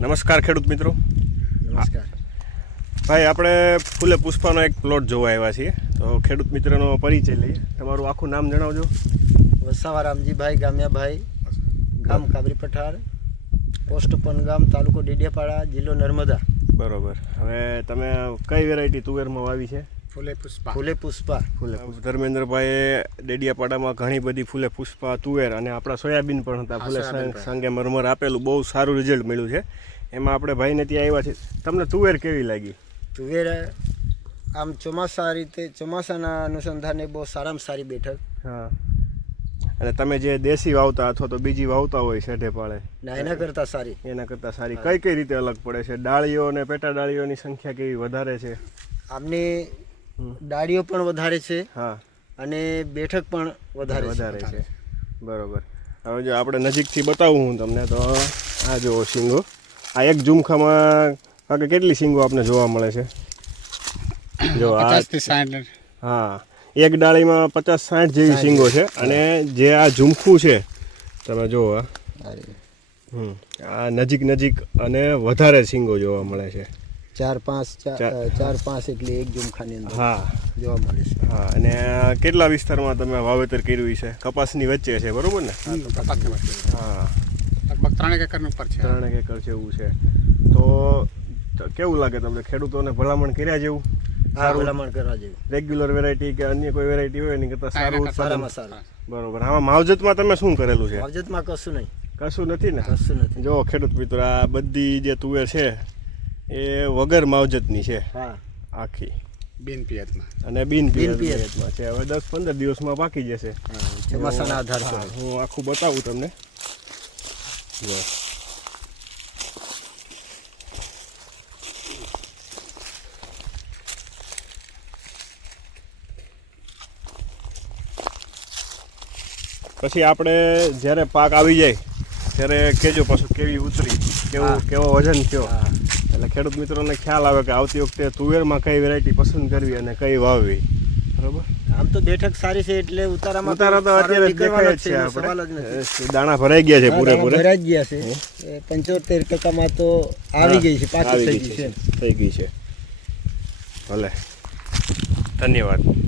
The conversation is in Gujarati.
નમસ્કાર ખેડૂત મિત્રો. નમસ્કાર. ભાઈ આપણે ફૂલે પુષ્પાનો એક પ્લોટ જોવા આવ્યા છીએ. તો ખેડૂત મિત્રનો પરિચય લઈએ. તમારું આખું નામ જણાવજો. વસાવા રામજીભાઈ ગામ્યાભાઈ ગામ કાબરી પઠાર પોસ્ટ પનગામ તાલુકો ડેડિયાપાડા જિલ્લો નર્મદા. બરોબર. હવે તમે કઈ વેરાયટી તુવેરમાં વાવી છે? ફૂલે પુષ્પા. ફૂલે પુષ્પા. ફૂલે ધર્મેન્દ્રભાઈએ ડેડિયાપાડામાં ઘણી બધી ફૂલે પુષ્પા તુવેર અને આપણા સોયાબીન પણ હતા. ફૂલે. સંગે મરમર આપેલું. બહુ સારું રિઝલ્ટ મળ્યું છે. એમાં આપણે ભાઈને ત્યાં આવ્યા છે તમને તુવેર કેવી લાગી? તુવેર આમ ચોમાસા રીતે ચોમાસાના અનુસંધાને બહુ સારામાં સારી બેઠક. હા. અને તમે જે દેશી વાવતા અથવા તો બીજી વાવતા હોય શેઢે પાળે ના એના કરતાં સારી. એના કરતાં સારી. કઈ કઈ રીતે અલગ પડે છે? ડાળીઓ અને પેટા ડાળીઓની સંખ્યા કેવી વધારે છે? આમની ડાળીઓ પણ વધારે છે હા. અને બેઠક પણ વધારે વધારે છે. બરોબર. હવે જો આપણે નજીકથી બતાવું હું તમને તો આ જુઓ શીંગો આ એક ઝુમખામાં કાકે કેટલી સિંગો આપણે જોવા મળે છે? જો આ હા. એક ડાળીમાં પચાસ સાઠ જેવી સિંગો છે અને જે આ ઝુમખું છે તમે જુઓ હમ. આ નજીક નજીક અને વધારે સિંગો જોવા મળે છે. ચાર પાંચ ચાર. પાંચ એટલે એક ઝુમખાની અંદર હા. જોવા મળે છે. હા અને કેટલા વિસ્તારમાં તમે વાવેતર કર્યું છે? કપાસની વચ્ચે છે બરોબર ને? હા. લગભગ ત્રણેક એકર ઉપર છે. ત્રણેક એકર છે એવું છે. તો તો કેવું લાગે તમને? ખેડૂતોને ભલામણ કર્યા જેવું? સારું? ભલામણ કરવા જેવું. રેગ્યુલર વેરાયટી કે અન્ય કોઈ વેરાયટી હોય એની કરતાં સારું સારામાં સારું. બરોબર. આમાં માવજતમાં તમે શું કરેલું છે? માવજતમાં કશું નહીં. કશું નથી ને? કશું નથી. જો ખેડૂત મિત્રો આ બધી જે તુવેર છે એ વગર માવજતની છે. હા. આખી. બિન પિયતમાં. અને બિન પિયતમાં છે. હવે દસ પંદર દિવસમાં પાકી જશે. ચોમાસાના આધાર. હા, પર હું આખું બતાવું તમને. જો. પછી આપણે જ્યારે પાક આવી જાય ત્યારે કેજો પાછું કેવી ઉતરી કેવું કેવો વજન થયો. એટલે ખેડૂત મિત્રોને ખ્યાલ આવે કે આવતી વખતે તુવેરમાં કઈ વેરાયટી પસંદ કરવી અને કઈ વાવવી. બરોબર? આમ તો બેઠક સારી છે એટલે ઉતારામાં ઉતારા તો અત્યારે દેખાય છે. આપણે. દાણા ભરાઈ ગયા છે પૂરેપૂરા? ભરાઈ ગયા છે. પંચોતેર ટકામાં તો આવી ગઈ છે પાકી થઈ ગઈ છે. થઈ ગઈ છે. ભલે. ધન્યવાદ.